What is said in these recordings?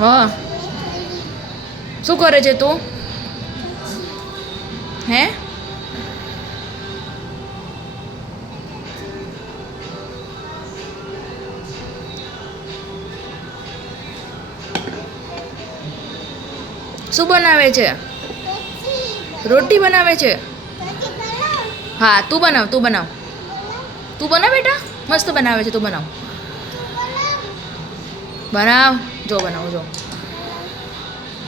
હા શું કરે છે તું હે શું બનાવે છે રોટી બનાવે છે હા તું બનાવ તું બનાવ તું બનાવ બેટા મસ્ત બનાવે છે તું બનાવ બનાવ જો બનાવો જો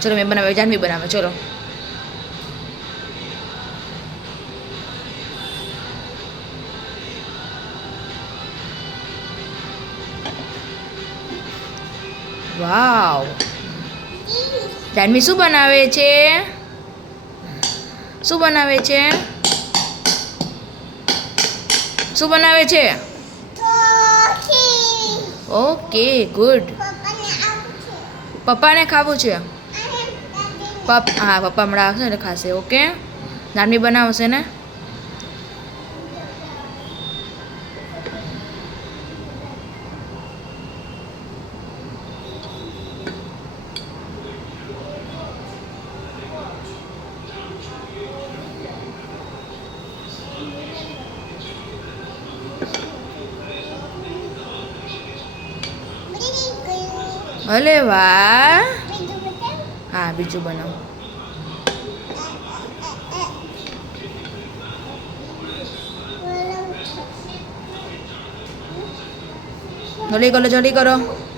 ચલો મેં બનાવે જાનવી બનાવે ચલો વાવ જાનવી શું બનાવે છે શું બનાવે છે શું બનાવે છે ઓકે ગુડ પપ્પાને ખાવું છે હા પપ્પા હમણાં આવશે ને ખાશે ઓકે જાનવી બનાવશે ને ભલે વાહ હા બીજું બનાવો જલ્દી કરો જલ્દી કરો